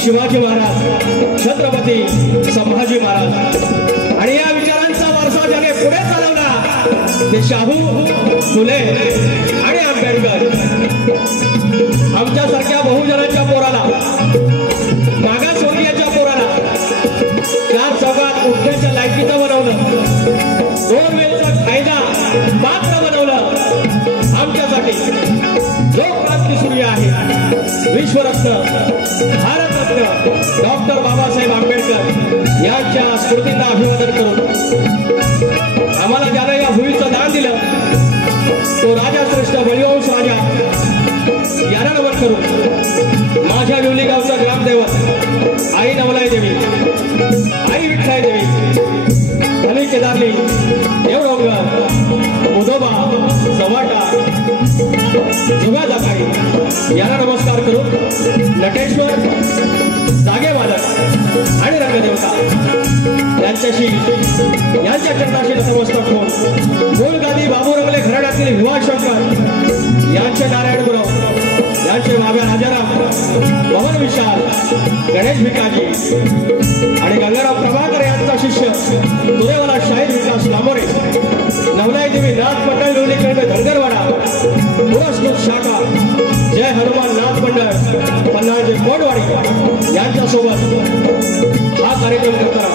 शिवाजी महाराज, छत्रपती संभाजी महाराज आणि या विचारांचा वारसा ज्याने पुढे चालवला ते शाहू, फुले आणि आंबेडकर. आमच्यासारख्या बहुजनांच्या पोराला, मागासवर्गीयाच्या पोराला चार चौकात उठण्याच्या लायकीचं बनवलं, 2 वेळचा कायदा पात्र बनवलं. आमच्यासाठी लोकक्रांती सूर्य आहे, विश्वरत्न, भारतरत्न डॉक्टर बाबासाहेब आंबेडकर यांच्या स्मृतींना अभिवादन करून आम्हाला ज्याला या भूमीचं दान दिलं तो राजा श्रेष्ठ बळीवंश राजा यांना नमन करून माझ्या विवली गावचा ग्रामदैवत आई नवलाई देवी, आई विठ्ठलाई देवी, धनी केदारली, देवडोंगर, मुदोबा, सवाटा, जुगा जाकाई यांना नमस्कार करून नटेश्वर, जागेवादक आणि रंगदेवता यांच्याशी यांच्या चरणाशी नतमस्तक होऊन मूळगादी बाबूरंगले घराण्यातील विवाहशंकर यांचे नारायण गुरव, यांचे माव्या राजाराम, पवन विशाल, गणेश भिकाजी आणि गंगाराम प्रभाकर यांचा शिष्य तुरेवाला शाहीर विकास लांबोरे, नवलाई देवी नाथ मंडळ लोणीकडे धनगरवाडा पुरस्कृत शाखा अण्णाजी कोटवाडी यांच्यासोबत हा कार्यक्रम करताना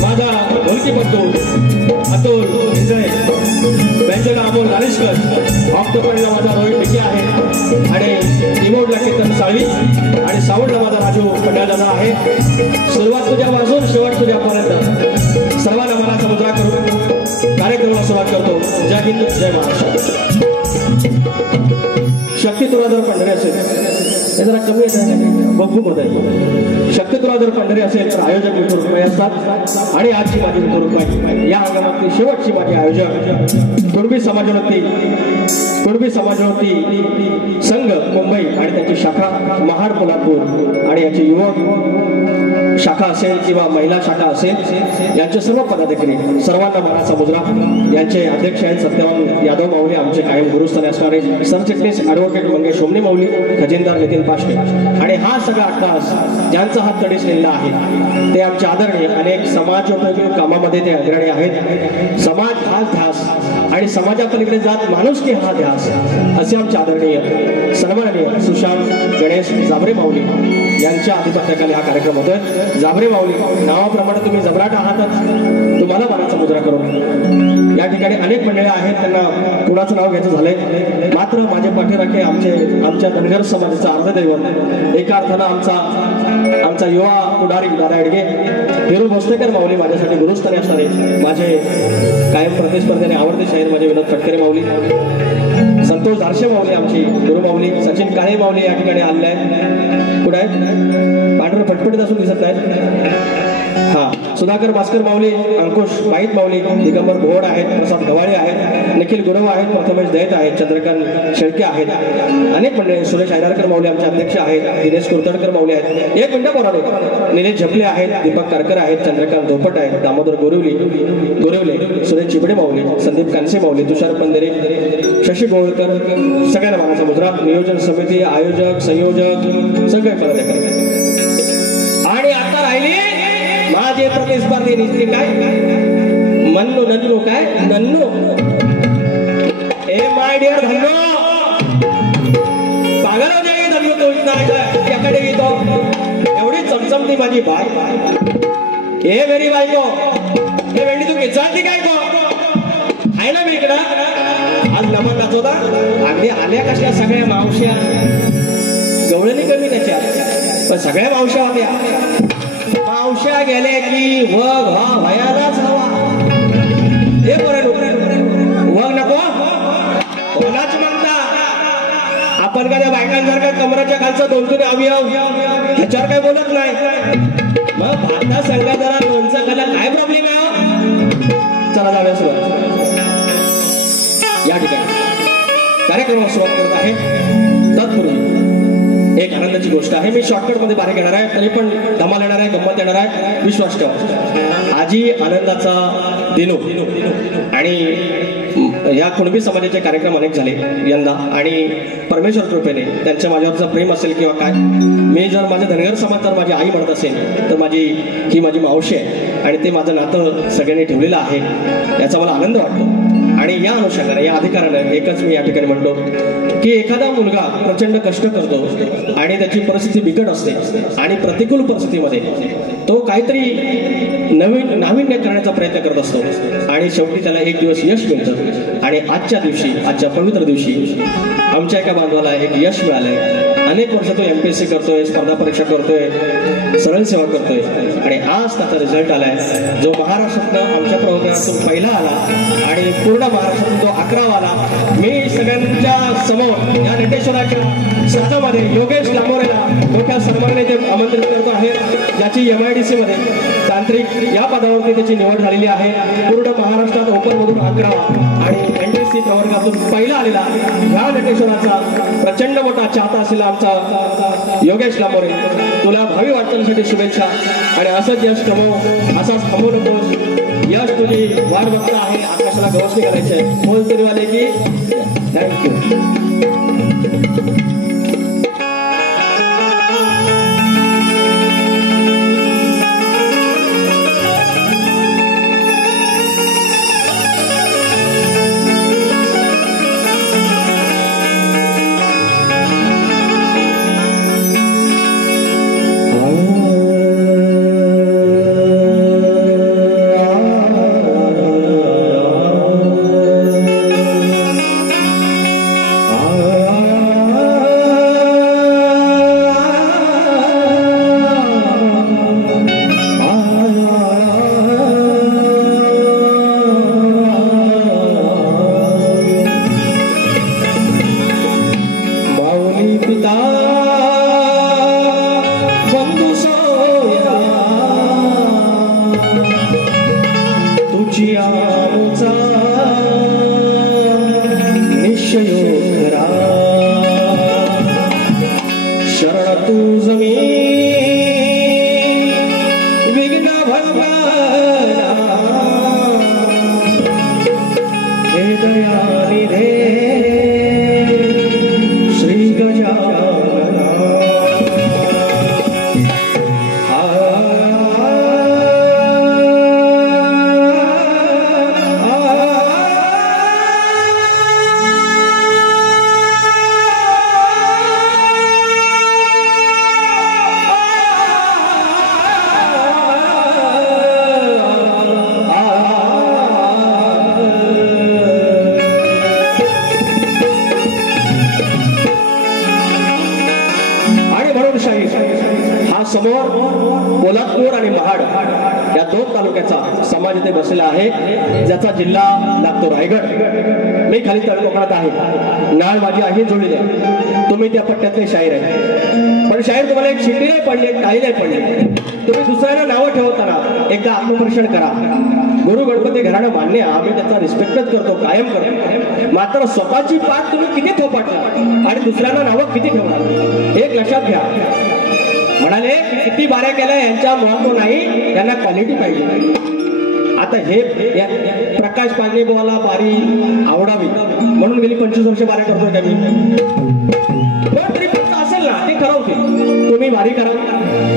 माझा ढोलकी बंधू अतुल विजय व्यंजना अमोल नालिशकर ऑक्टोपरला माझा रोहित भिके आहे आणि कीबोर्डला केतन साळवी आणि साऊंडला माझा राजू पंड्याला आहे. सुरुवात तुझ्यापासून शेवट तुझ्यापर्यंत सर्वांना मला समुद्रा करून कार्यक्रमाला सुरुवात करतो. जय हिंद जय महाराष्ट्र. शक्ती तुला जर पंढरी असेल हे जरा कमी बघू होत आहे. शक्ती तुला जर पंढरी असेल तर आयोजक विठू रुक्माई असतात आणि आजची माझी विठू रुक्माई या अंगणातली शेवटची माझी आयोजक कुणबी समाजवती संघ मुंबई आणि त्याची शाखा महाड कोल्हापूर आणि याची युवक शाखा असेल किंवा महिला शाखा असेल यांचे सर्व पदाधिकारी सर्वांना मनाचा मुजरा. यांचे अध्यक्ष आहेत सत्यवान यादव माऊली आमचे कायम गुरुस्थानी असणारे सरचिटणीस ॲडव्होकेट मंगेश सोमणी माऊली खजिनदार नितीन पाष्टे आणि हा सगळा अट्टास ज्यांचा हात तडीस नेलेला आहे ते आमचे आदरणीय अनेक समाजोपयोगी कामामध्ये ते अग्रणी आहेत. समाज हा ध्यास आणि समाजापलीकडे जात माणुसकी हा ध्यास असे आमचे आदरणीय सन्माननीय सुशांत गणेश जाबरे माऊली यांच्या आधिपत्याखाली हा कार्यक्रम होतोय. जाबरे माऊली नावाप्रमाणे तुम्ही जबराट आहातच, तुम्हाला मनाचा मुजरा करून या ठिकाणी अनेक मंडळी आहेत त्यांना कुणाचं नाव घ्यायचं झालंय. मात्र माझे पाठीराखे आमच्या धनगर समाजाचा अर्धदैवत एका अर्थानं आमचा युवा पुढारी दादा एडगे हिरो भोसलेकर माऊली माझ्यासाठी गुरुस्थानी असणारे माझे कायम प्रतिस्पर्धेने आवडते शाहीर माझे विनोद फटकरे माऊली संतोष दारशे माऊली आमची गुरु माऊली सचिन काळे माऊली या ठिकाणी आलेले आहेत. कुठे आहेत पांढरं फटफटीत असून दिसत आहेत. हा सुधाकर भास्कर माऊली अंकुश बाईत माऊली दिगंबर भोड आहेत प्रसाद गवाळे आहेत निखिल गुरव आहेत प्रथमेश दैत आहेत चंद्रकांत शेळके आहेत अनेक मंडळी सुरेश ऐरारकर माऊली आमचे अध्यक्ष आहेत दिनेश कुर्तडकर माऊली आहेत. एक मिनिट बोलावले निलेश झपले आहेत दीपक कारकर आहेत चंद्रकांत धोपट आहेत दामोदर गोरिवले सुरेश चिबडे माऊली संदीप कानसे माऊली तुषार पंधरे शशी गोळकर सगळ्यांना मानाचा मुजरा. नियोजन समिती आयोजक संयोजक सगळे पदाधिकारी आणि आता राहिली माझे प्रतिस्पर्धी निघते काय मन्नू नन्नू काय नन्नू ए माय डिअर धन्नो पागल हो जाईल धन्नो तो याकडे येतो एवढी चमचमती माझी बाय ए मेरी बायको हे वेळी तू किचाळती काय को आहे ना मी इकडं आज नमन नाचवता अगदी आल्या कशा सगळ्या मावश्या गवळणी कमी त्याच्या पण सगळ्या मावश्या होत्या. मावश्या गेले की वग हा भयालाच हवा हे बरं वग नको कोणाच म्हणता आपण का त्या बायकांसारखा कमराच्या खालचा दोन अवयव ह्याच्यावर काय बोलत नाही. मग भारता संघ जरा लोणचं खायला काय प्रॉब्लेम आहे. चला जाऊया सुरुवात. या ठिकाणी कार्यक्रमाला सुरुवात करत आहे. तत्पूर्वी एक आनंदाची गोष्ट आहे. मी शॉर्टकट मध्ये बाहेर घेणार आहे तरी पण धमाल येणार आहे गंमत येणार आहे विश्वास ठेवा. आजी आनंदाचा दिनो आणि या कुणबी समाजाचे कार्यक्रम अनेक झाले यंदा आणि परमेश्वर कृपेने त्यांचं माझ्यावरचं प्रेम असेल किंवा काय मी जर माझ्या धनगर समाज जर माझी आई म्हणत असेल तर ही माझी मावशी आहे आणि ते माझं नातं सगळ्यांनी ठेवलेलं आहे याचा मला आनंद वाटतो. आणि या अनुषंगाने या अधिकारानं एकच मी या ठिकाणी म्हणतो की एखादा मुलगा प्रचंड कष्ट करतो आणि त्याची परिस्थिती बिकट असते आणि प्रतिकूल परिस्थितीमध्ये तो काहीतरी नाविन्य करण्याचा प्रयत्न करत असतो आणि शेवटी त्याला एक दिवस यश मिळतं. आणि आजच्या पवित्र दिवशी आमच्या एका बांधवाला एक यश मिळालंय. अनेक वर्ष तो MPSC करतोय स्पर्धा परीक्षा करतोय सरळ सेवा करतोय आणि आज त्याचा रिझल्ट आलाय जो महाराष्ट्रातनं आमच्या प्रोग्रामातून पहिला आला आणि पूर्ण महाराष्ट्रातून तो 11वा आला. मी सगळ्यांच्या समोर या नटेश्वराच्या सत्तामध्ये योगेश लांबोरेला मोठ्या सन्मानाने ते आमंत्रित करतो आहे ज्याची MIDC मध्ये तांत्रिक या पदावरती त्याची निवड झालेली आहे. पूर्ण महाराष्ट्रात ओपन मधून 11वा आणि NTC प्रवर्गातून पहिला आलेला ह्या नटेश्वराचा प्रचंड मोठा चाहता असलेला आमचा योगेश लांबोरे तुला भावी वाटचालीसाठी शुभेच्छा आणि असंच यश कमव असाच थांबू नकोस. यश तुझी वाट बघत आहे आकाशाला गवसणी करायचंय बोल तरी वाले की थँक्यू. तू जमी विघ्न भंगना हे दयानिधे श्री गजानना हा समोर कोल्हापूर आणि महाड या दोन तालुक्याचा समाज इथे बसलेला आहे, ज्याचा जिल्हा लागतो रायगड. मी खाली तळकोकणात आहे, नाळ माझी आहे जोडली आहे. तुम्ही त्या पट्ट्यातले शाहीर आहे, पण शाहीर तुम्हाला एक शिट्टी नाही पडली, काही नाही पडली. तुम्ही दुसऱ्यांना नावं ठेवताना एकदा आत्मपरीक्षण करा. गुरु गणपती घराणं मान्य, आम्ही त्याचा रिस्पेक्टच करतो, कायम करतो. मात्र स्वतःची पाठ तुम्ही किती थोपाटला आणि दुसऱ्यांना नावं किती ठेवणार, एक लक्षात घ्या. म्हणाले किती बाऱ्या केल्या यांच्या महत्व नाही, त्यांना क्वालिटी पाहिजे. आता हे प्रकाश पांडे बोला बारी आवडावी म्हणून गेली 25 वर्ष बाऱ्या करतोय का मी. पण तरी फक्त असेल ना ते ठरवते, तुम्ही बारी करा,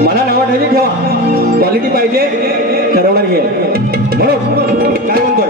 मला नाव ठेवायची ठेवा, क्वालिटी पाहिजे ठरवणार हे म्हणून काय म्हणतोय.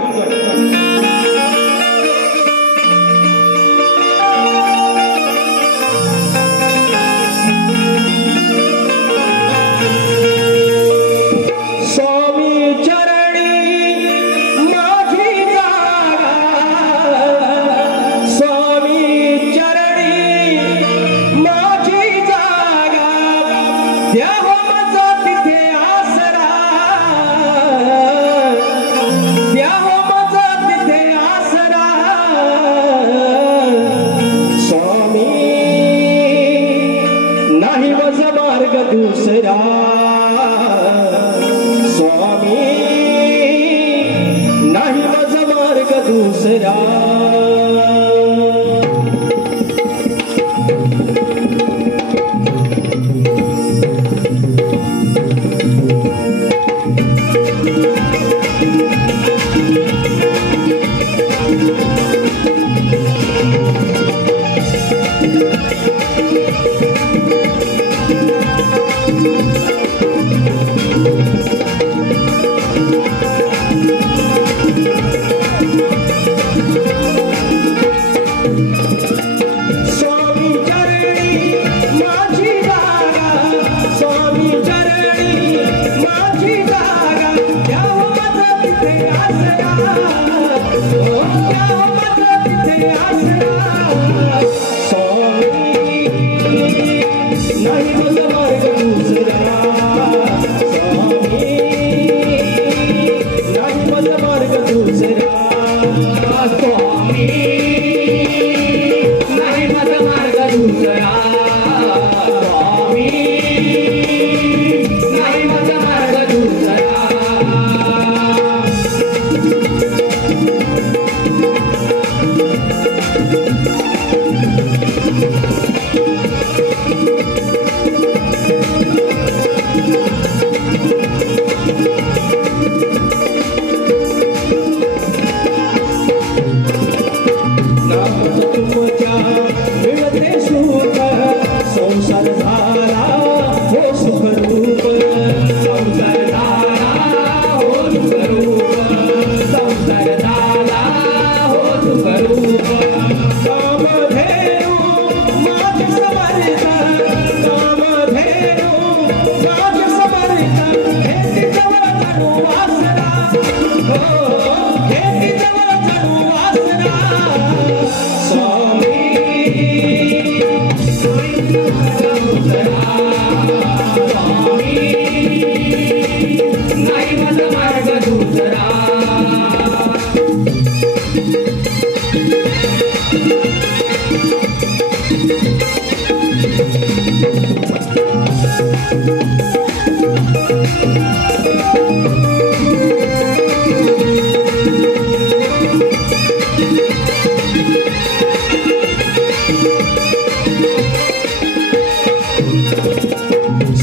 दूसरा स्वामी नाही माझा मार्ग दूसरा.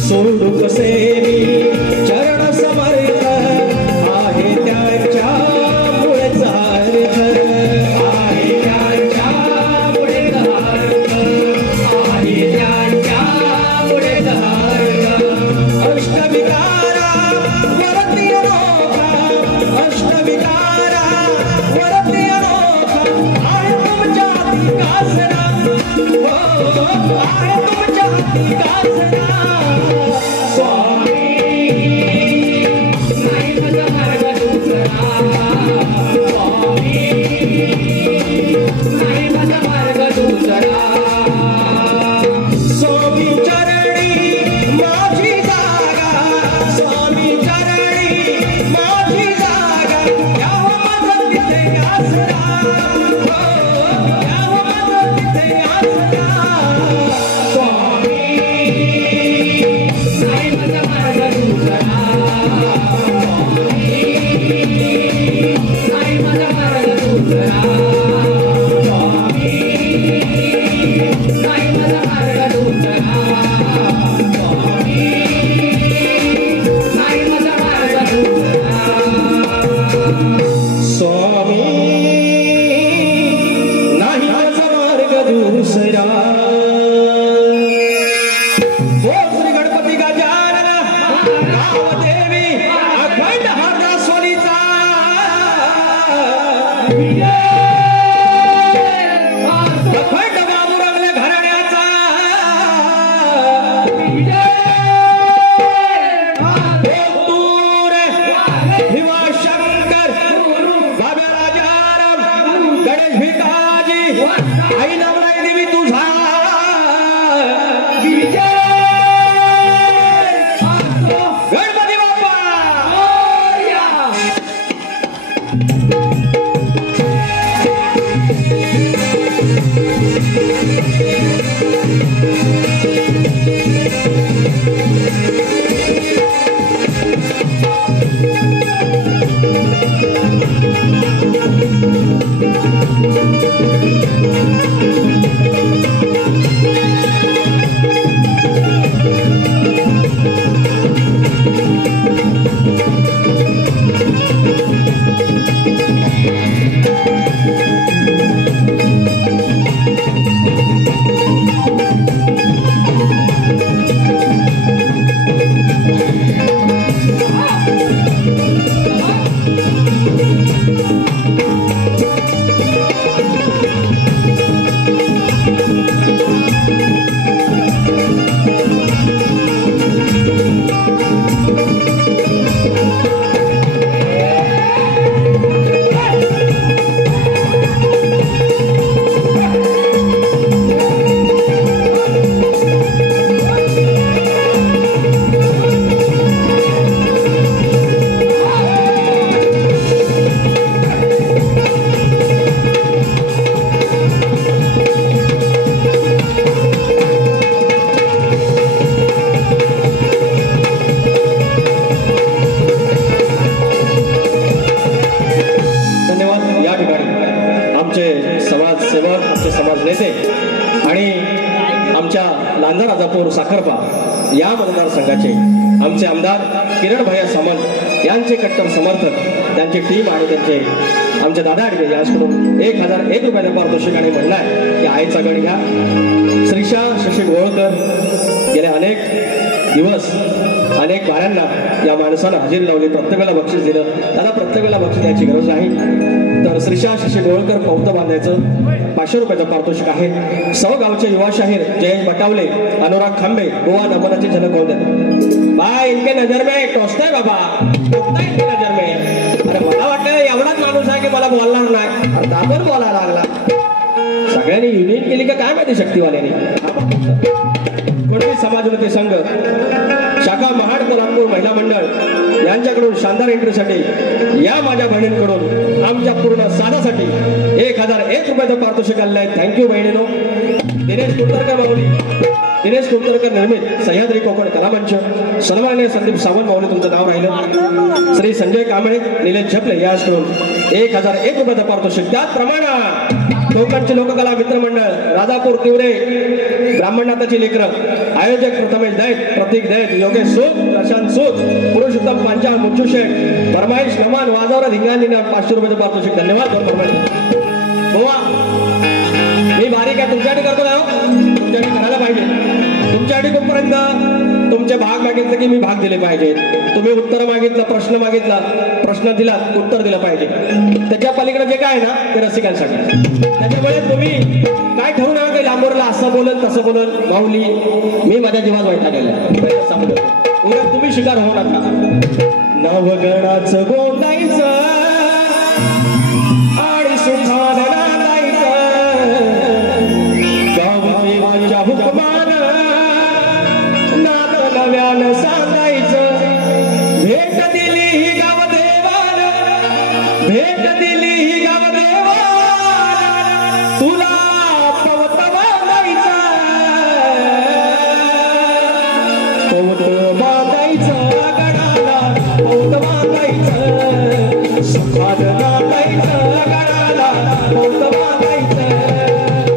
सोडू कसे मी चरण समर्थ आहे त्यांच्या मुळेच अर्थ आहे त्यांच्या मुळेच अर्थ आहे त्यांच्या मुळेच अर्थ अष्टविकारा वरती अनोखा अष्टविकारा वरती अनोखा आहे तुमच्या विकासना आहे तुमच्या विकासना स्वामी नाही माझा मार्ग दुसरा स्वामी नाही माझा मार्ग दुसरा स्वामी चरणी माझी जागा स्वामी चरणी माझी जागा यावं माझं तिथे आसरा यावं माझं तिथे आसरा स्वामी नाही माझा मार्ग दुसरा स्वामी नाही माझा मार्ग दुसरा स्वामी नाही माझा मार्ग दुसरा स्वामी नाही माझा मार्ग दुसरा स्वामी नाही माझा मार्ग दुसरा ओ श्री गणपती गजानन गावदेवी अखंड हरदा सोनीचा अखंड बाबू रंगले घराण्याचा तूर भिवा शंकर बाब्या राजाराम गणेश भिकाजी आई नवराई देवी तुझा गणपती बाप्पा राजापूर साखरपा या मतदारसंघाचे आमचे आमदार किरण भैया सामंत यांचे कट्टर समर्थक, त्यांची टीम आणि त्यांचे आमचे दादा अडगे यांच्याकडून 1001 रुपयाचे पारितोषिक आणि म्हणणं आहे की आईचा गण घ्या. श्रीशा शशी गोळकर गेले अनेक दिवस अनेक वाऱ्यांना या माणसानं हजेरी लावली, प्रत्येकाला बक्षीस दिलं. त्याला प्रत्येकाला बक्षीस द्यायची गरज नाही. तर श्रीशा शशी गोळकर पौत बांधायचं 500 रुपयाचं पारितोषिक आहे. गावचे युवा शाहीर जयेश बटावले, अनुराग खांबे गोवा नमनाची झलक होऊन देत. भाई इनके नजर में टोचता है बाबा, टोचता है इनके नजर में. अरे मला वाटलं एवढाच माणूस आहे की मला बोलणार नाही, अरे दाखवून बोलायला लागला. सगळ्यांनी युनियन केली का काय माहिती शक्तीवाल्याने. कोणती समाजोन्नती संघ शाखा महाड कोल्हापूर महिला मंडळ यांच्याकडून शानदार एंट्रीसाठी या माझ्या बहिणींकडून आमच्या पूर्ण साधासाठी 1001 रुपयाचं पारितोषिक आलेलं आहे. थँक्यू बहिणीनो. दिनेश कुलकर्णी माऊली, दिनेश कुलकर्णी निर्मित सह्याद्री कोकण कलामंच, सन्माननीय संदीप सावंत माऊली तुमचं नाव राहिलं. श्री संजय कांबळे, निलेश झपले याचकडून 1001 रुपयाचं पारितोषिक. त्याचप्रमाणे कोकणचे लोककला मित्र मंडळ राजापूर तिवरे ब्राह्मणनाथाची लेकरं आयोजक प्रथमेश दैत, प्रतीक दैत, योगेश सूद, प्रशांत सूद, पुरुषोत्तम पांचाळ, मुच्चू शेठ, फरमाईश नमान, वाजवरा धिंगांनी 500 रुपये पारितोषिक. धन्यवाद गोवा. मी बारीक आहे तुमच्यासाठी करतो ना, तुमच्यासाठी करायला पाहिजे. तुमच्यासाठी कुठपर्यंत तुमचे भाग मागितले की मी भाग दिले पाहिजे. तुम्ही उत्तर मागितलं, प्रश्न मागितला, प्रश्न दिलात, उत्तर दिलं पाहिजे. त्याच्या पलीकडे जे काय ना ते रसिकांसाठी. त्याच्यामुळे तुम्ही काय ठरवू नका की लांबोरला असं बोलन तसं बोलन. माऊली मी माझ्या जीवात वाईटा गेल्या, तुम्ही शिकार होऊ नका. नवगणाचं गोंदायचं आणि सुखान हुकमान नाद नव्यानं सांगायचं. भेट दिली ही गावदेवान, भेट दिली ही गावदेवान, तुला पवत बांधायचं, पवत बांधायचं गडाला, पवत बांधायचं, सुखान नांदायचं गडाला, पवत बांधायचं,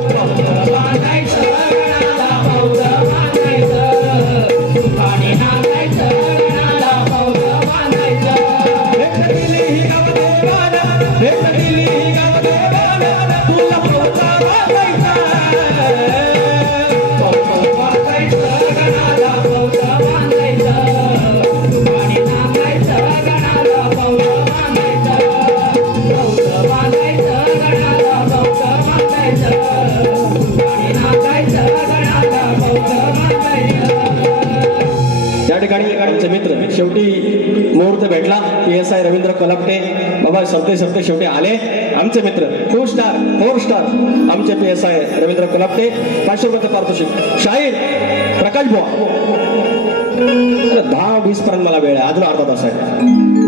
पवत बांधायचं. मित्र शेवटी मुहूर्त भेटला. PSI रवींद्र कलपटे बाबा सरते सरते शेवटी आले आमचे मित्र. 2 स्टार 4 स्टार आमचे PSI रवींद्र कलपटे. 500 रुपये पारितोषिक. शाहीर प्रकाश बुवा 10-20 पर्यंत मला वेळ आहे, अजून अर्धा तास आहे.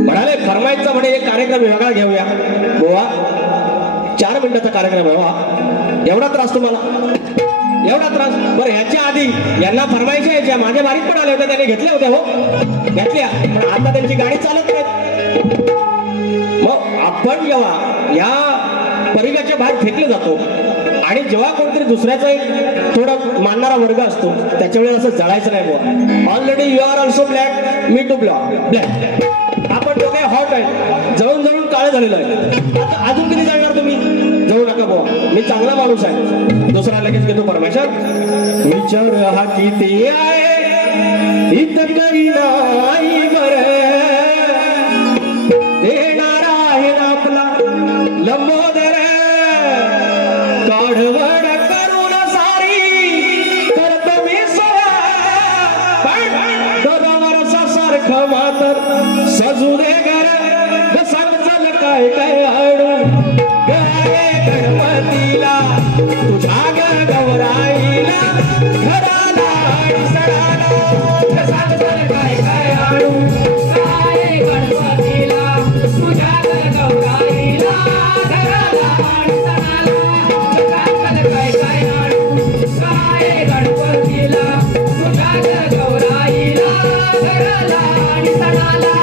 म्हणाले फरमाईचा म्हणे एक कार्यक्रम वेगळा घेऊया. बुवा 4 मिनिटाचा कार्यक्रम आहे वा, एवढा त्रास तुम्हाला, एवढा त्रास. बरं ह्याच्या आधी यांना फरमाईच्या यायच्या, माझ्या बारीक पण आले होते, त्यांनी घेतल्या होत्या हो, घेतल्या, पण आता त्यांची गाडी चालत नाही. मग आपण जेव्हा या परिघाच्या बाहेर फेकले जातो आणि जेव्हा कोणतरी दुसऱ्याचा एक थोडा मानणारा वर्ग असतो त्याच्या वेळेस असं जळायचं नाही बुवा. Already you are also black, मी टू ब्लॅक. आपण दोघे हॉट आहे, जळून जळून काळे झालेलं आहे. आता अजून किती जाणार तुम्ही? जळू नका बुवा, मी चांगला माणूस आहे. दुसरा लगेच घेतो परमेश्वर. विचार हा किती आहे इथं काही नाही बरं, देणारा आहे आपला लंबोदर, काढवड करून सारी करतो मी सोया, दरवर्षा सारखं मातर सजू दे घर, सांग चल काय काय आडू गणपतीला तुझ्या गौराईला घराला सणाला, सांग चल काय काय आडू काय गणपतीला तुझ्या गौराईला घराला सणाला, सांग चल काय काय आडू काय गणपतीला तुझ्या गौराईला घराला सणाला.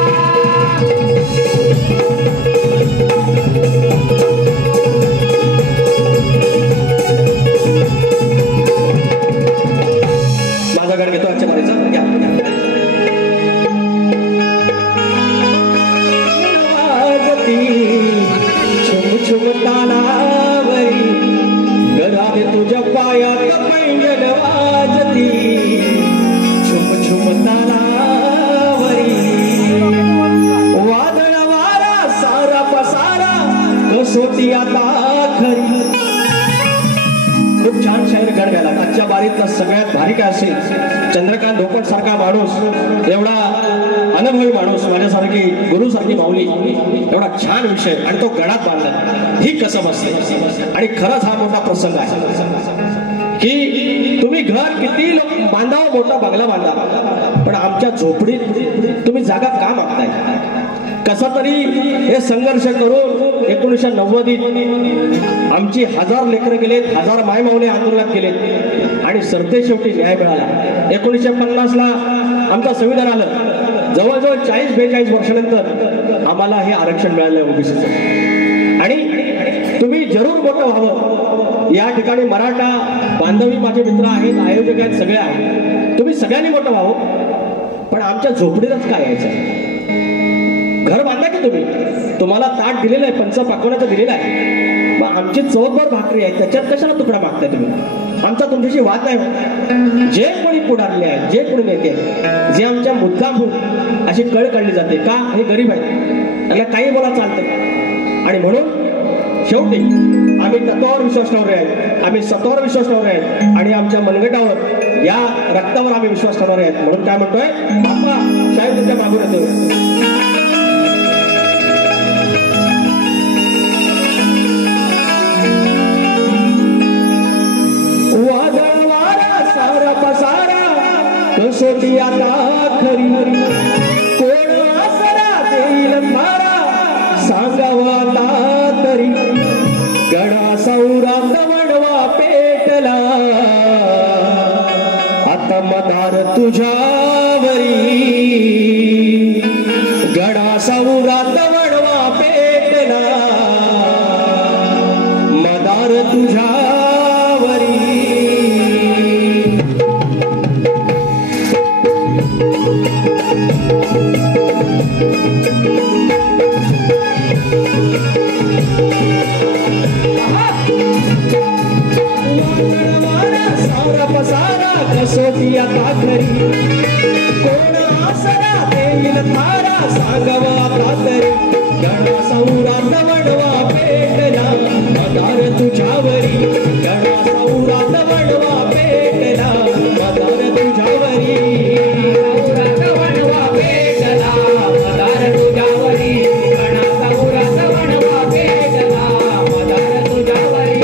माझा घेतो आजच्या बारीचा घ्या. छुम छुम तालावरी घरात तुझ्या पायात पैंजण वाजती, छुम छुम तालावरी वादळ वारा सारा पसारा कसोटी आता खरी. खूप छान शाहीर गड गेला. आजच्या बारीतला सगळ्यात भारी काय असेल, चंद्रकांत धोपट सारखा माणूस, एवढा अनुभवी माणूस, माझ्यासारखी गुरुसारखी माऊली, एवढा छान विषय आणि तो गडात बांधला, ही कसं बसते. आणि खरंच हा मोठा प्रसंग आहे की तुम्ही घर किती लोक बांधावं, मोठा बंगला बांधा, पण आमच्या झोपडीत तुम्ही जागा का मागताय? कसा तरी हे संघर्ष करून 1990 आमची 1000 लेकरं गेलेत, 1000 मायमाऊली आंदोलनात गेलेत आणि सरते शेवटी न्याय मिळाला. 1950ला आमचं संविधान आलं, जवळजवळ 40-42 वर्षानंतर आम्हाला हे आरक्षण मिळालं ओबीसीचं. आणि तुम्ही जरूर मोठं व्हावं. या ठिकाणी मराठा बांधवी माझे मित्र आहेत, आयोजक आहेत, सगळे आहेत. सगळ्यांनी मोठं व्हावं, पण आमच्या झोपडीतच काय यायचं? घर बांधा की तुम्ही, तुम्हाला ताट दिलेलं आहे, पंच पाकवण्याचं दिलेलं आहे, मग आमची चौकभर भाकरी आहे, त्याच्यात कशाला तुकडा मागताय तुम्ही? आमचा तुमच्याशी वाद नाही. जे कोणी पुढारले आहेत, जे कोणी नेते आहेत, जे आमच्या मुद्दामहून अशी कळ काढली जाते का हे गरीब आहेत, त्याला काही बोला चालतं. आणि म्हणून शेवटी आम्ही तत्वावर विश्वास ठेवले आहेत, आम्ही सत्वावर विश्वास ठेवले आहेत आणि आमच्या मनगटावर, या रक्तावर आम्ही विश्वास ठेवणार आहेत. म्हणून काय म्हणतोय, बाप्पा साहेब तुमच्या मागून येतो. वादळ वारा सारा पसारा कसोटी आता खरी, कोण आसरा देईल मारा सांगावा आता तरी. गडा सौरात वडवा पेटला आता मदार तुझ्यावरी. गडा सौरात वडवा पेटला मदार तुझ्यावरी. सारा पसारा कसोटी आता खरी, कोण आसरा देईल थारा सांगावा आता तरी. गणा सौरात वडवा पेटला मदार तुझ्यावरी. गणा सौरात वडवा पेटला मदार तुझ्यावरी. सौरात वडवा पेटला मदार तुझ्यावरी. गणा सौरात वडवा पेटला मदार तुझ्यावरी.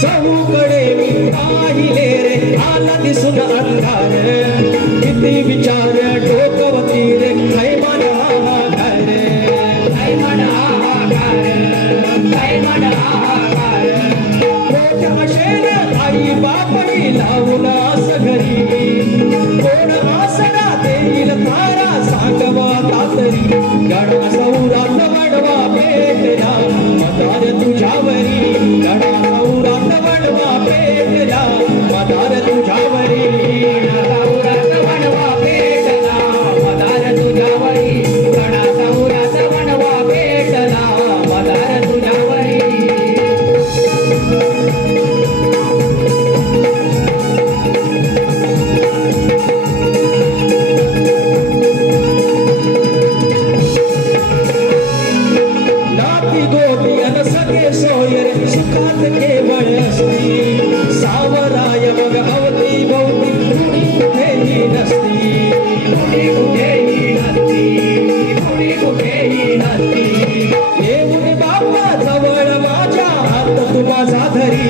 चहूकडे मी पाहिले रे आला दिसून अंधार, किती विचार डोकवती रे कैमान हाहाकार. कैमान हाहाकार, कैमान हाहाकार. मोठ्या आशेने आई बापडी लावून आस घरी, कोण आसरा देईल तारा सांगवा आता तरी. गडा सौरात वडवा पेटला मदार तुझ्यावरी. गडा सौरात वडवा पेटला मदार तुझ्यावरी. गडा सौरात वडवा पेटला मदार तुझ्यावरी. गडा सौरात वडवा पेटला मदार तुझ्यावरी. नाती गोटी अन सगळे सोयर सुखात केवळ असती, सावराय मग अवती भोवती कुणी कुठेही नसती. कुणी कुठेही नसती, कुणी कुठेही नसती. येऊन बाप्पा जवळ माझ्या हात तू माझा धरी,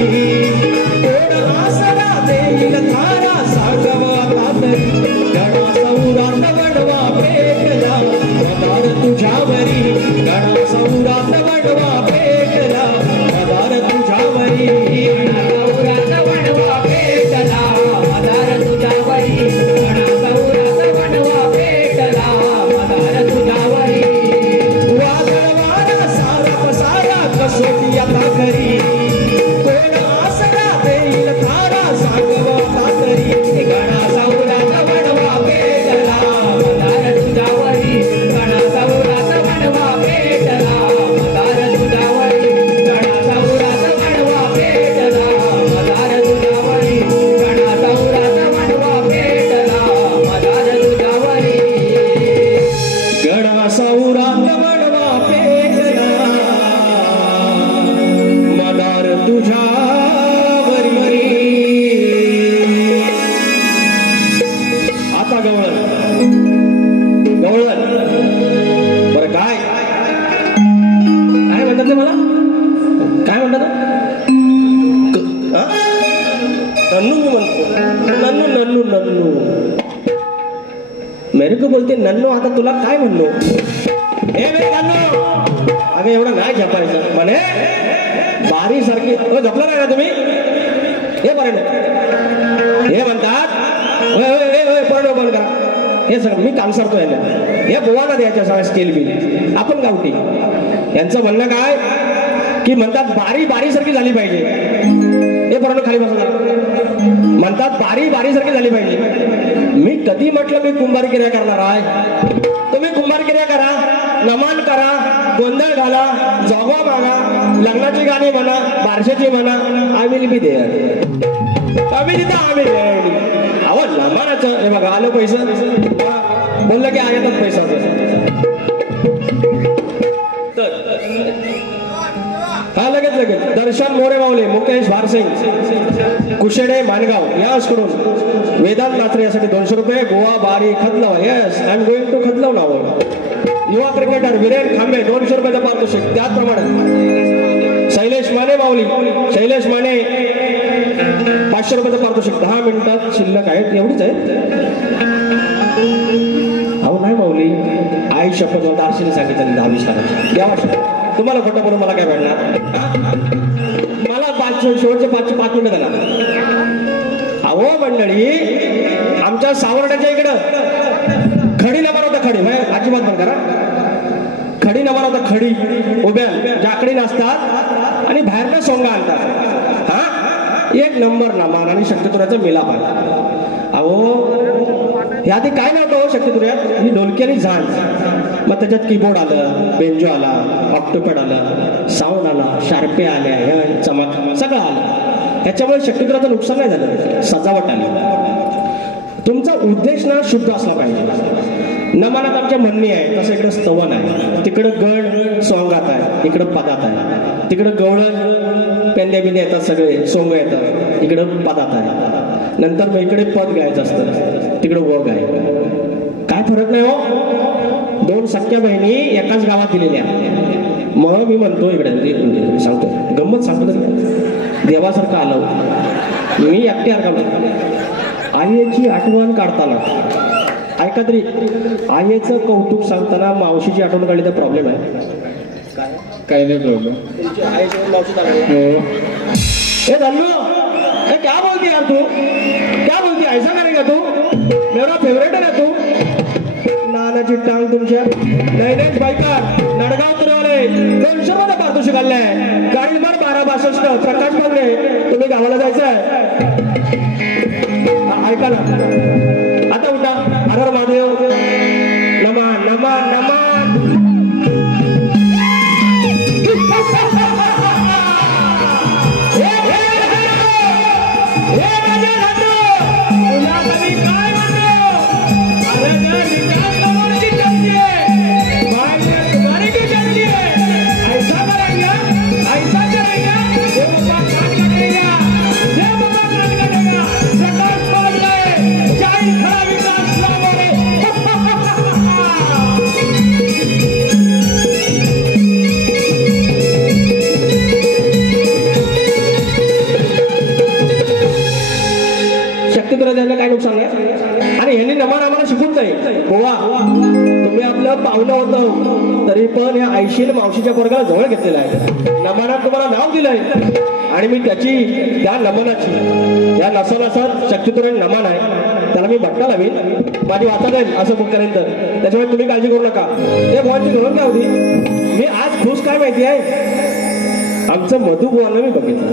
कोण आसरा देईल थारा सांगवा आता तरी. गणा सौरात वडवा पेटला मदार तुझ्यावरी. गणा सौरात वडवा पेटला मदार तुझ्यावरी. गणा सौरात वडवा पेटला मदार तुझ्यावरी. गणा सौरात वडवा पेटला मदार तुझ्यावरी. वादळ वारा सारा पसारा कसोटी आता खरी, कोण आसरा देईल थारा सांगवा आता तरी. गणा सौरात वडवा पेटला मदार तुझ्यावरी. गणा सौरात वडवा पेटला मदार तुझ्यावरी. गणा सौरात वडवा पेटला मदार तुझ्यावरी. गणा सौरात वडवा पेटला मदार तुझ्यावरी. गणा सौरात वडवा पेटला मदार तुझ्यावरी. आता गवळण गवळण बरं काय काय म्हणतात ते मला काय म्हणतात नन्नू. मी म्हणतो नन्नू नन्नू नन्नू. मेरे को बोलते नन्नू. आता तुला काय म्हणलो हे मेरे नन्नू. अगं एवढं नाही झपायचं म्हणे बारी सारखी. झपला नाही ना तुम्ही हे बरं हे म्हणतात परण बंद करा हे सगळं मी काम करतोय ना. हे बोवा ना द्यायच्या सगळ्या स्टील बिल आपण गावठी यांचं म्हणणं काय की म्हणतात बारी बारीसारखी झाली पाहिजे. हे बरोबर खाली बसणार म्हणतात बारी बारीसारखी झाली पाहिजे. मी कधी म्हटलं मी कुंभार क्रिया करणार आहे? तुम्ही कुंभार क्रिया करा, नमन करा, गोंधळ घाला, जोगवा मागा, लग्नाची गाणी म्हणा, बारशाची म्हणा, आय विल बी देअर. आम्ही तिथं आम्ही अहो नमनाचं हे बघा आलं पैसा बोललं की आयातच पैसा. हा लगेच लगेच दर्शन मोरे मावले, मुकेश भारसिंग कुशेडे मानगाव याकडून वेदांत नात्रे यासाठी 200 रुपये. गोवा बारी खतलव. Yes I am going to खतलव नाव. युवा क्रिकेटर वीरेन खांबे 200 रुपयाचा पारितोषिक. त्याचप्रमाणे शैलेश माने माऊली, शैलेश माने 500 रुपयाचा पारितोषिक. 10 मिनिटात शिल्लक आहेत एवढीच आहे. अहो नाही माऊली आई शपथ दार्शनी सांगितलं 10-20 लाखाची देवा. तुम्हाला खोटं बोलून मला काय भेटणार? मला शेवटचे 5 मिनिटं झाला. अहो मंडळी आमच्या सावर्ड्याच्या इकडं खडी नंबर होता. खडी अजिबात पण करा. खडी नंबर होता. खडी उभ्या जाकडी नसतात आणि बाहेरनं सोंगा आणतात. हा 1 नंबर नामान आणि शक्तितुऱ्याचा मिलाप आहे. अहो या आधी काय नव्हतं शक्तितुऱ्यात? ही ढोलकी आणि झांज. मग त्याच्यात कीबोर्ड आलं, बेंजो आला, ऑक्टोपॅड आला, साऊंड आला, शार्पे आल्या, ह्या चमक सगळं आलं. याच्यामुळे शक्तितुऱ्याचं नुकसान नाही झालं, सजावट आली. तुमचा उद्देश ना शुद्ध असला पाहिजे. नमनात आमच्या म्हणणी आहे तसं इकडं स्तवन आहे, तिकडं गण सोंगात आहे, इकडं पदात आहे. तिकडं गवळण पेंद्या बिंद्या येतात, सगळे सोंग येतात, इकडं पदात आहे. नंतर मग इकडे पद गायचं असतं, तिकडं वग आहे. काय फरक नाही हो. 2 सख्या बहिणी एकाच गावात दिलेल्या. मग मी म्हणतो इकडे सांगतो गंमत सांगतो देवासारखं आलं. मी एकटी आईची आठवण काढताना ऐका तरी आईचं कौतुक सांगताना मावशीची आठवण काढली तर प्रॉब्लेम आहे? काही नाही प्रॉब्लेम. हे धन्नो क्या बोलती यार तू? क्या बोलती? ऐसा करेगा तू? मेरा फेवरेट है ना तू? नानाची टांग तुमच्या नाही नाही बायका नडगाव तुरवले 200 रुपये पारितोषिक आलंय. गाडी नंबर 1262 प्रकाश पांगरे. तुम्ही गावाला जायचं आहे? ऐका ना आता उठा. हर महादेव नमन नमन नमन. काय नुकसान आहे? आणि ह्यांनी नमान आम्हाला शिकून जाईल. गोवा तुम्ही आपलं पावलं होतं तरी पण या आईशीने मावशीच्या पोरगाला जवळ घेतलेला आहे. नमानात तुम्हाला नाव दिलंय आणि मी त्याची त्या नमनाची या नसत शक्तितुऱ्याने नमान आहे त्याला मी भट्टा लावीन. माझी वाचा जाईल असं बुक करेन. तर त्याच्यामुळे तुम्ही काळजी करू नका. ते भावांची धोरण काय होती? मी आज खुश काय माहिती आहे? आमचं मधुबुवाला मी बघितलं.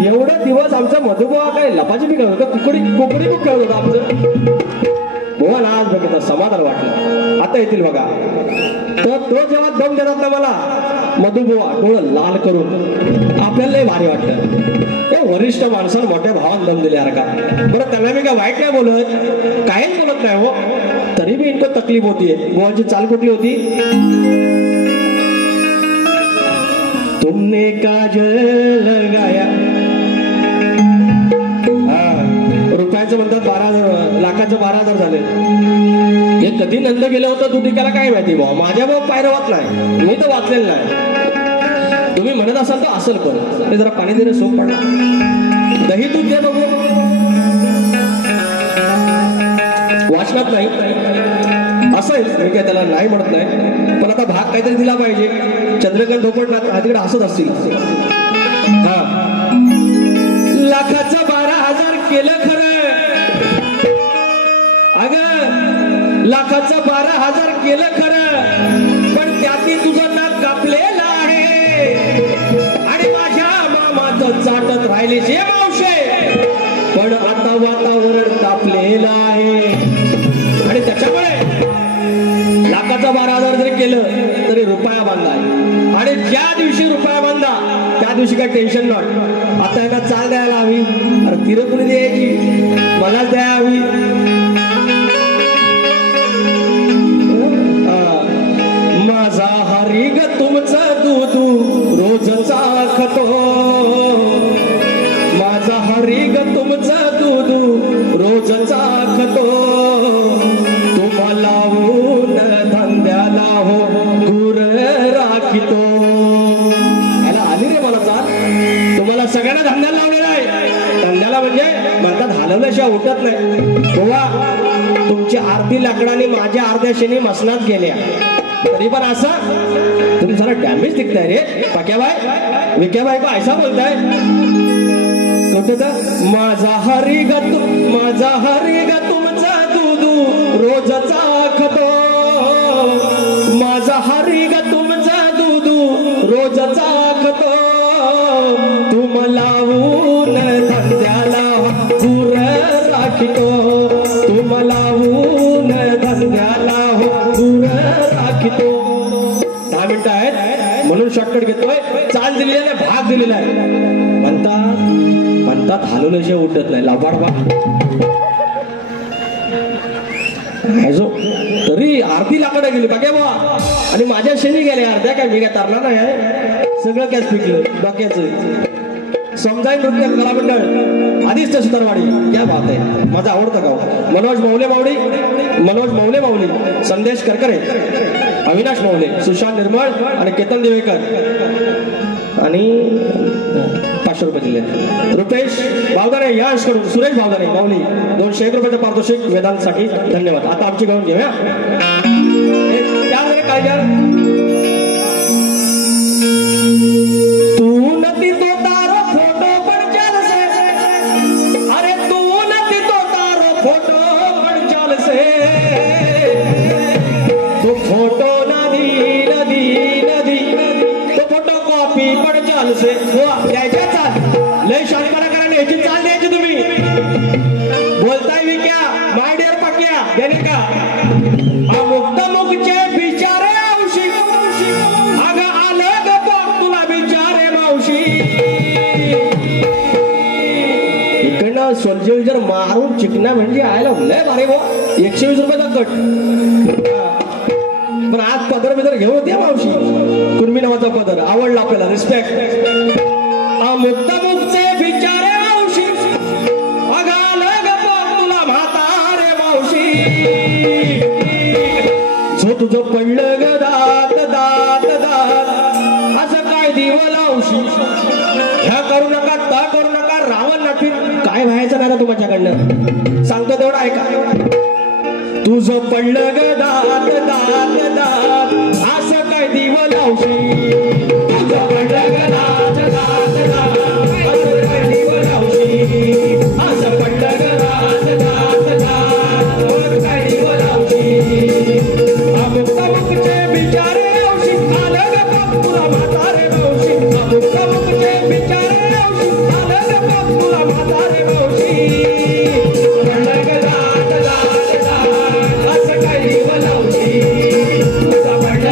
एवढे दिवस आमचा मधुबुवा काय लपाची बी खेळत होता, कुकडी खूप खेळत होता आमचं. बुवाला आज बघितलं समाधान वाटलं. आता येतील बघा. तर तो जेव्हा दम देतात ना मला मधुबुवा डोळं लाल करून आपल्याला लय भारी वाटतं. वरिष्ठ माणसाला मोठ्या भावानं दम दिले यार का. बरं त्यांना मी काय वाईट नाही बोलत, काहीच बोलत नाही हो. तरी बी इतकं तकलीफ होतीये. बुवाची चाल कुठली होती? तुमने काजल लगाया. रुपयाचं म्हणतात 12,000 लाखाचं 12,000 झाले. हे कधी नंद गेलं होतं तू तिकाला काय माहिती भाऊ. माझ्या भाऊ पायरवत नाही, मी तर वाचलेलं नाही. तुम्ही म्हणत असाल तर असेल पण जरा पाणी देणं सोप पडणार. दही दूध द्या बघू. वाचनात नाही असेल, मी काय त्याला नाही म्हणत नाही, पण आता भाग काहीतरी दिला पाहिजे. चंद्रकांत ढोपटनाथ तिकडे हसत असतील. हा लाखाचं 12,000 केलं खरं. अगं लाखाचं 12,000 केलं खरं, पण 1000 जरी केलं तरी रुपया बांधा आहे. आणि ज्या दिवशी रुपया बांधा त्या दिवशी काय टेन्शन नाही. आता एका चाल द्यायला हवी, अरे तिरं कुणी द्यायची, मलाच द्यायला हवी. माझा हरी ग तुमचा दूध रोज चाखतो, माझा हरी ग तुमचा दूध रोज चाखतो, तुम्हाला ऊन धंद्याला हो गुर राखितो. याला आली रे मला चाल. तुम्हाला सगळ्यांना धंद्याला लावलेला आहे. धंद्याला म्हणजे म्हणतात हलवल्याशिवाय उठत नाही. गोवा तुमची अर्धी लाकडाने माझ्या अर्ध्या शेणी मसनात गेल्या, तरी पण असं तुम्ही जरा डॅमेज दिखताय रे पक्याबाई. विक्याबाई को ऐसा बोलताय. माझा हरी ग तुमचा दूध रोज चाखतो, माझा हरी ग तुमचा दूध रोज चाखतो, तुम्हाला ऊन धंद्याला गुर राखितो, तुम्हाला ऊन धंद्याला गुर राखितो. 10 मिनिटं आहेत म्हणून शॉर्टकट घेतोय. चाल दिलेला आहे, भाग दिलेला आहे. म्हणतात हलवल्याशिवाय उठत नाही. लाभाड तरी अर्धी लाकडं गेली बघ्या बा, आणि माझ्या शेणी गेल्या अर्ध्या. काय मी काय तरणार नाही, सगळं कॅच पिकलं डोक्याचं. समजाई नृत्य कला मंडळ आधीच सुतारवाडी, क्या बात आहे. माझं आवडतं गाव. मनोज मौले माऊली, संदेश करकरे, अविनाश मौले, सुशांत निर्मळ आणि केतन देवेकर आणि 500 रुपये दिले. रुपेश भावदारे यांकडून सुरेश भावदारे माऊली 201 रुपयाचं पारितोषिक वेदांसाठी धन्यवाद. आता आमची घेऊन घेऊया त्या काय तू नती तो तारो फोटो पण चाल से, अरे तू नती तो तारो फोटो पण चाल से, तो फोटो नदी नदी नदी तो फोटो कॉपी पण चाल से. द्यायच्या चाल लय शाळेपणा करा, याची चाल द्यायची तुम्ही. बोलताय विक्या माय डिअर पक्या देणे का मुक्त मुखचे बिचारे औशी, अगं आलं ग बघ तुला बिचारे मावशी. इकडनं सोल्जर जर मारून चिकना म्हणजे आयला लय भारी गो. 120 रुपयाचा कट. पण आज पदर बिदर घेऊन होते मावशी. कुणबी नावाचा पदर आवडला आपल्याला. रिस्पेक्ट. मुक्त मुखचे बिचारे मावशी, अगाल गप तुला म्हातारे मावशी. जो तुझं पडलं ग दात दात दात, असं काय दिव लावशी. ह्या करू नका ता करू नका, रावण नक्की काय व्हायचं नाही ना तुमच्याकडनं. सांगतो तेवढं ऐका. तुझं पडलं ग दात दात दात, असं काय दिव लावशी. तुझं पडलं ग दात दात दात, असं काय दिव लावशी. असं पडलं ग दात दात दात, असं काय दिव लावशी. मुक्त मुखचे बिचारे औशी, आलं ग बघ तुला म्हातारे मावशी. मुक्त मुखचे बिचारे औशी, आलं ग बघ तुला म्हातारे मावशी. पडलं ग दात दात दात, असं काय दिव लावशी. तुझं पडलं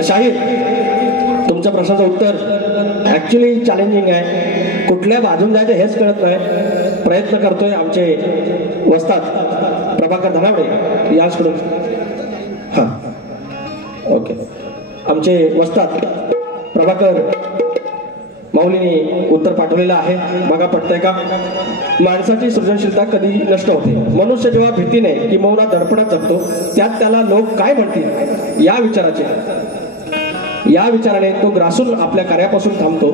तर शाहीर तुमच्या प्रश्नाचं उत्तर ॲक्च्युली चॅलेंजिंग आहे. कुठल्या बाजून जायचं हेच कळत नाही. प्रयत्न करतोय आमचे वस्ताद प्रभाकर धनावडे याचकडून. हां ओके. आमचे वस्ताद प्रभाकर माऊलीने उत्तर पाठवलेलं आहे. बघा पटतंय का. माणसाची सृजनशीलता कधी नष्ट होते. मनुष्य जेव्हा भीतीने किंवा दडपणात जगतो त्यात त्याला लोक काय म्हणतील या विचाराने तो ग्रासून आपल्या कार्यापासून थांबतो.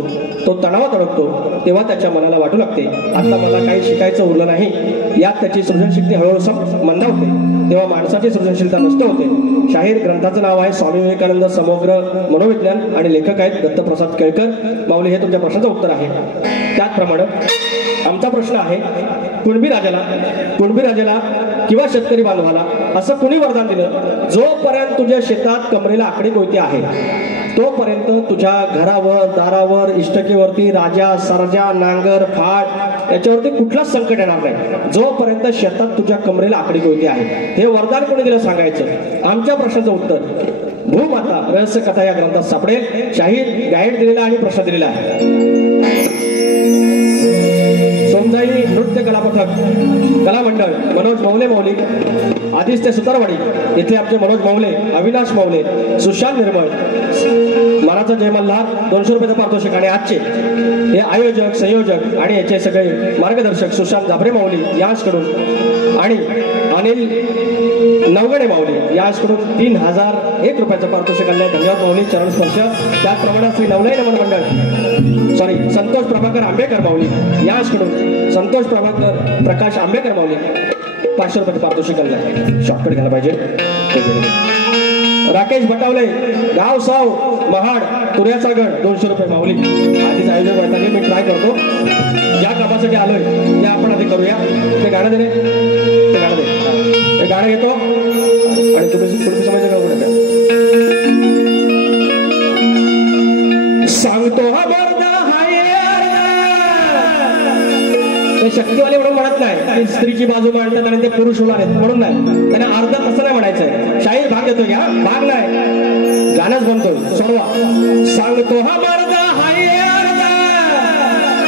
तो तणावात अडकतो. तेव्हा त्याच्या मनाला वाटू लागते आता मला काही शिकायचं उरलं नाही. यात त्याची सृजनशीलता हळूहळू मंदावते. तेव्हा माणसाची सृजनशीलता नष्ट होते. शाहीर ग्रंथाचं नाव आहे स्वामी विवेकानंद समग्र मनोविज्ञान आणि लेखक आहेत दत्तप्रसाद केळकर. माऊली हे तुमच्या प्रश्नाचं उत्तर आहे. त्याचप्रमाणे आमचा प्रश्न आहे कुणबी राजाला किंवा शेतकरी बांधवाला असं कुणी वरदान दिलं जोपर्यंत तुझ्या शेतात कमरेला आकडी कोयती आहे तोपर्यंत तुझ्या घरावर दारावर इष्टकेवरती राजा सरजा नांगर फाट याच्यावरती कुठलाच संकट येणार नाही जोपर्यंत शेतात तुझ्या कमरेला आकडी कोयती आहे. हे वरदान कोणी दिलं सांगायचं. आमच्या प्रश्नाचं उत्तर भूमाता रहस्य कथा या ग्रंथात सापडेल. शाहीर गाईड दिलेला आणि प्रश्न दिलेला आहे. सोमजाई नृत्य कला पथक कला मंडळ मनोज मौले माऊली आदित्य सुतारवाडी येथे आमचे मनोज मौले अविनाश मौले सुशांत निर्मळ महाराजा जय मल्हार 200 रुपयाचं पारितोषिक. आणि आजचे हे आयोजक संयोजक आणि याचे सगळे मार्गदर्शक सुशांत जाबरे माऊली यांच्याकडून आणि अनिल नवगणे माऊली यांच्याकडून 3001 रुपयाचं पारितोषिक आणलंय. धन्यवाद माऊली. चरण स्पर्श. त्याचप्रमाणे श्री नवलाई नमन मंडळ संतोष प्रभाकर आंबेकर माऊली यांच्याकडून संतोष प्रभाकर प्रकाश आंबेकर माऊली 500 रुपयाचं पारितोषिक आणलंय. शॉर्टकट घ्यायला पाहिजे. राकेश बटावले गाव साव महाड तुऱ्याचा गड 200 रुपये माऊली. आधीच आयोजक वैतागे मी ट्राय करतो. ज्या कामासाठी आलोय ते आपण आधी करूया. ते गाणं दे रे. ते गाणं दे. हे गाणं घेतो आणि तुम्ही पुढे समजायचं का उघडत सांगतो हा बर्दा हाय ते शक्तीवाले म्हणून म्हणत नाही. स्त्रीची बाजू मांडतात आणि ते पुरुष होणार आहेत म्हणून नाही. त्यांना अर्ध तसं नाही म्हणायचंय. शाहीर भाग येतो घ्या भाग नाही गाणंच बनतोय. सोडवा. सांगतो हा बर्दा हाय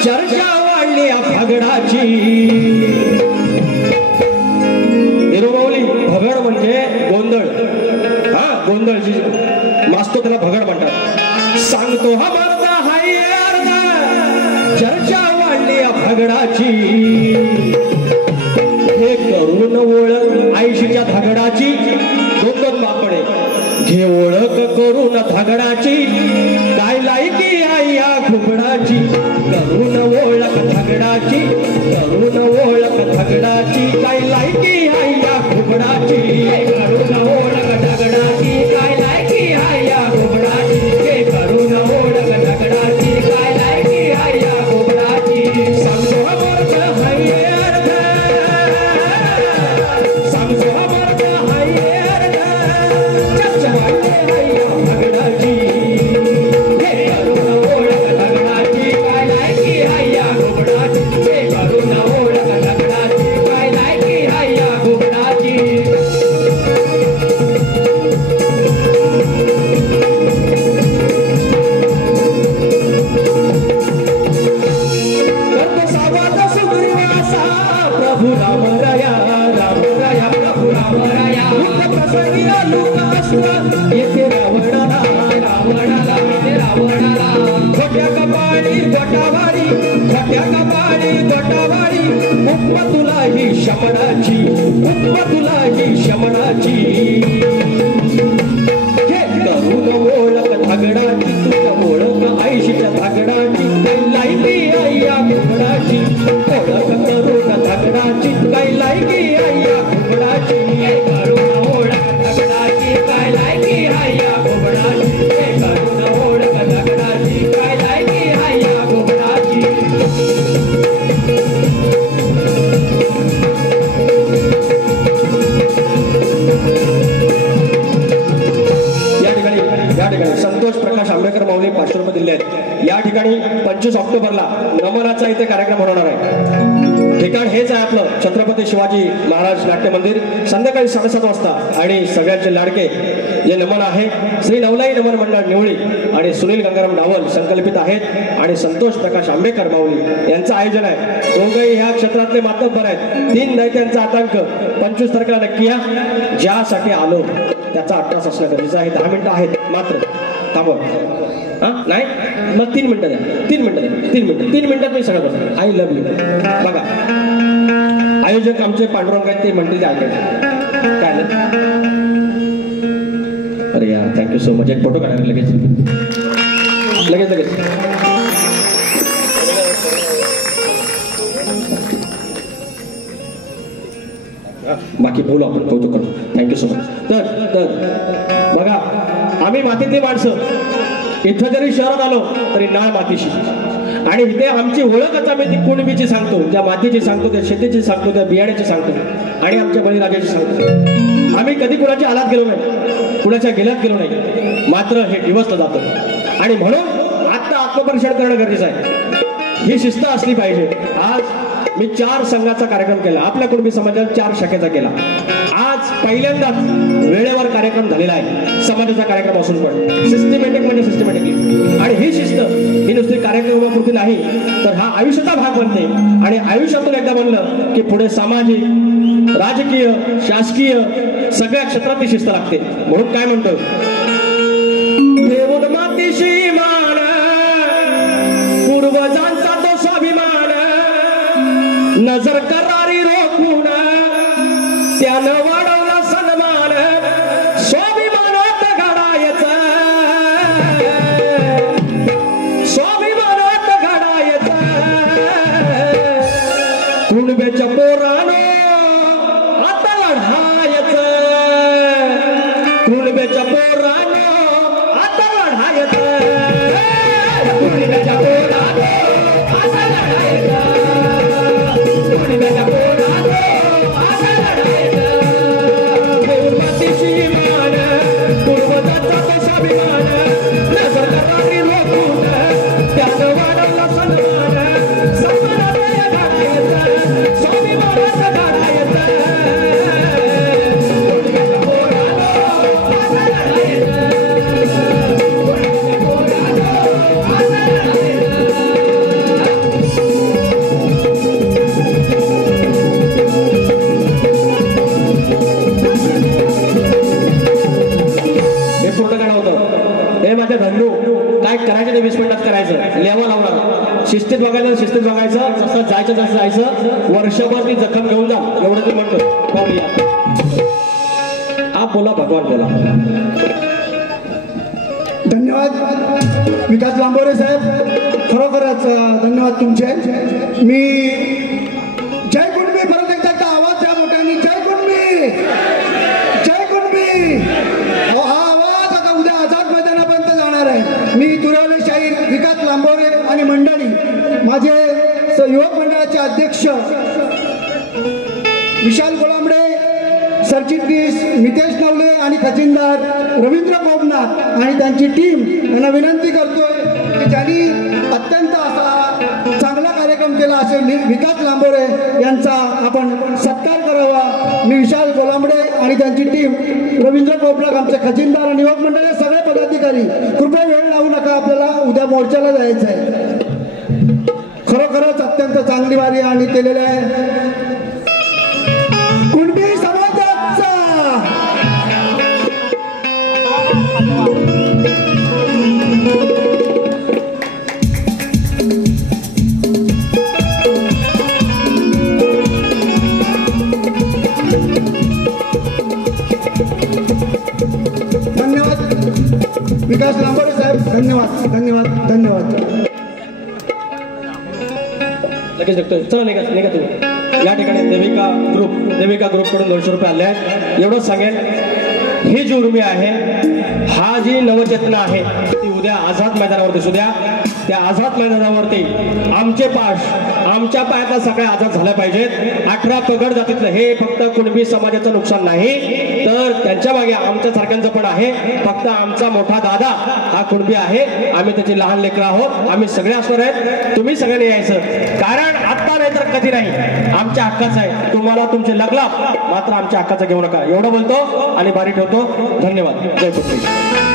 चर्चा वाढली भागडाची. हिरोमाऊली भगड म्हणजे गोंधळ. हा गोंधळची मास्तो त्याला भगड म्हणतात. सांगतो हा मर्दा हाय चर्चा वाढली भगडाची. हे करून ओळख आयुष्याच्या धगडाची. दोन बापडे घे ओळख करून धगडाची. काय लायकी आई या घुबडाची. करून ओळख धगडाची. करून ओळख धगडाची. काय लायकी आई या घुबडाची. करून ओळख धगडाची. काय लायकी आई या घुबडाची. करून ओळख धगडाची. काय लायकी आई या घुबडाची. सांगतो हा वर्ग हाय अर्ध. सांगतो हा वर्ग हाय अर्ध. चर्चा वाढली आई या भगडाची. करून ओळख धगडाची. काय लायकी आई या घुबडाची. करून ओळख धगडाची. काय लायकी आई या घुबडाची. प्रभु राम राया प्रभु राम राया. येथे रावणाला खोट्या कपाळी गोटावारी उपमा तुला ही शमनाची. हे करून ओळख धगडाची. तुझ्या ओळख आईशीच्या धगडाची. काही लायकी आई या घुबडाची. ओळख करून धगडाची. काही लायकी आई या घुबडाची. करून ओळख धगडाची. काय लायकी आई या घुबडाची. करून ओळख धगडाची. काय लायकी आई या घुबडाची. या ठिकाणी संतोष प्रकाश आंबेकर माऊली 500 रुपये दिले आहेत. या ठिकाणी 25 ऑक्टोबरला नमनाचा इथे कार्यक्रम होणार आहे. ठिकाण हेच आहे आपलं छत्रपती शिवाजी महाराज नाट्य मंदिर. संध्याकाळी 7:30 वाजता. आणि सगळ्यांचे लाडके जे नमन आहे श्री नवलाई नमन मंडळ निवळी आणि सुनील गंगाराम डावल संकल्पित आहेत आणि संतोष प्रकाश आंबेकर माऊली यांचं आयोजन आहे. दोघंही ह्या क्षेत्रातले मातब्बर आहेत. 3 दैत्यांचा आतंक 25 तारखेला नक्की या. ज्यासाठी आलो त्याचा अट्टास असणं गरजेचं आहे. 10 मिनिटं आहेत मात्र. थांबव नाही मग 3 मिनिटं द्या. 3 मिनिटात मी सगळं करतो. I love you. बघा आयोजक आमचे पांडुरंग आहेत ते म्हणतील ते ऐकायचं काय अरे यार थँक्यू सो मच. एक फोटो काढा लगेच लगेच लगेच. बाकी बोलू आपण कौतुक करतो. Thank you so much. तर बघा आम्ही मातीतली माणसं इथं जरी शहरात आलो तरी नाळ मातीशी आणि इथे आमची ओळखच आम्ही ती कुणबीची सांगतो, त्या मातीची सांगतो, त्या शेतीची सांगतो, त्या बियाण्याची सांगतो आणि आमच्या बळीराजाची सांगतो. आम्ही कधी कुणाच्या आलात गेलो नाही, कुणाच्या गेल्यात गेलो नाही, मात्र हे दिवसलं जातं आणि म्हणून आता आत्मपरीक्षण करणं गरजेचं आहे. ही शिस्त असली पाहिजे. आज मी 4 संघाचा कार्यक्रम केला. आपल्या कुणबी समाजात 4 शाखेचा केला. आज पहिल्यांदाच वेळेवर कार्यक्रम झालेला आहे. समाजाचा कार्यक्रम असून पण सिस्टमॅटिक म्हणजे सिस्टमॅटिकली. आणि ही शिस्त ही नुसती कार्यक्रमापुरती नाही तर हा आयुष्याचा भाग बनते आणि आयुष्यातून एकदा बनलं की पुढे सामाजिक, राजकीय, शासकीय सगळ्या क्षेत्रात ती शिस्त लागते. म्हणून काय म्हणतो देऊन मातीशी मान पूर्वजांचा तो स्वाभिमान नजर करारी रोखून त्यानं वाढवला सन्मान स्वाभिमानात घडायचा स्वाभिमानात घडायचा कुणबेच्या पोरानो आता लढायचं कुणबेच्या पोरानो आता लढायचं कुणबेच्या पोरानो आता लढायचं कुणबेच्या पोरानो आता लढायचं मातीशी मान पूर्वजांचा तो स्वाभिमान नजर करारी रोखून त्यानं वाढवला सन्मान सन्मानात घडायचं स्वाभिमानात घडायचं कुणबेच्या पोरानो आता लढायचं कुणबेच्या पोरानो आता लढायचं. हे माझ्या धन्नू काय करायचं ते 20 मिनिटात करायचं. लेवा लावणार शिस्तीत बघायचं शिस्तीत बघायचं जसं जायचं तसं जायचं. वर्षभर ती जखम घेऊन जा एवढं ते म्हणतो. हा बोला भगवान बोला. धन्यवाद विकास लांबोरे साहेब, खरोखरच धन्यवाद तुमचे. मी जय कुणबी परत एकदा आवाज द्या मोठ्याने. जय कुणबी जय कुणबी. हा आवाज आता उद्या आझाद मैदानापर्यंत जाणार आहे. मी दुरावले शाहीर विकास लांबोरे आणि मंडळी, माझे युवक मंडळाचे अध्यक्ष विशाल गोलांबडे, सरचिटणीस मितेश नवले आणि खजिनदार रवींद्र कोबनाथ आणि त्यांची टीम यांना विनंती करतोय की ज्यांनी अत्यंत असा चांगला कार्यक्रम केला असे विकास लांबोरे यांचा आपण सत्कार करावा. मी विशाल गोलांबडे आणि त्यांची टीम, रवींद्र कोबनाथ आमचे खजिनदार आणि युवक मंडळाचे सगळे पदाधिकारी, कृपया वेळ लावू नका, आपल्याला उद्या मोर्चाला जायचं आहे. खरोखरच अत्यंत चांगली वारी आणि केलेली आहे कुणबी समाजाचा. धन्यवाद विकास लांबोरे साहेब. धन्यवाद धन्यवाद धन्यवाद. लगेच बघतोय. चला निघा निघा तुम्ही. या ठिकाणी देविका ग्रुपकडून 200 रुपये आले आहेत. एवढंच सांगेन ही जी उर्मी आहे, हा जी नवचेतना आहे ती उद्या आझाद मैदानावर दिसू द्या. त्या आझाद मैदानावरती आमचे पाश आमच्या पायातला सगळ्या आझाद झाल्या पाहिजेत. 18 पगड जातीतलं हे फक्त कुणबी समाजाचं नुकसान नाही तर त्यांच्या मागे आमच्या सारख्यांचं पण आहे. फक्त आमचा मोठा दादा हा कुणबी आहे, आम्ही त्याची लहान लेकरं आहोत. आम्ही सगळे असणार आहेत, तुम्ही सगळ्यांनी यायचं, कारण आत्ता नाही तर कधी नाही. आमच्या हक्काचं आहे, तुम्हाला तुमचे लागला मात्र आमच्या हक्काचं घेऊ नका. एवढं बोलतो आणि बारी ठेवतो. धन्यवाद. जय कुणबी.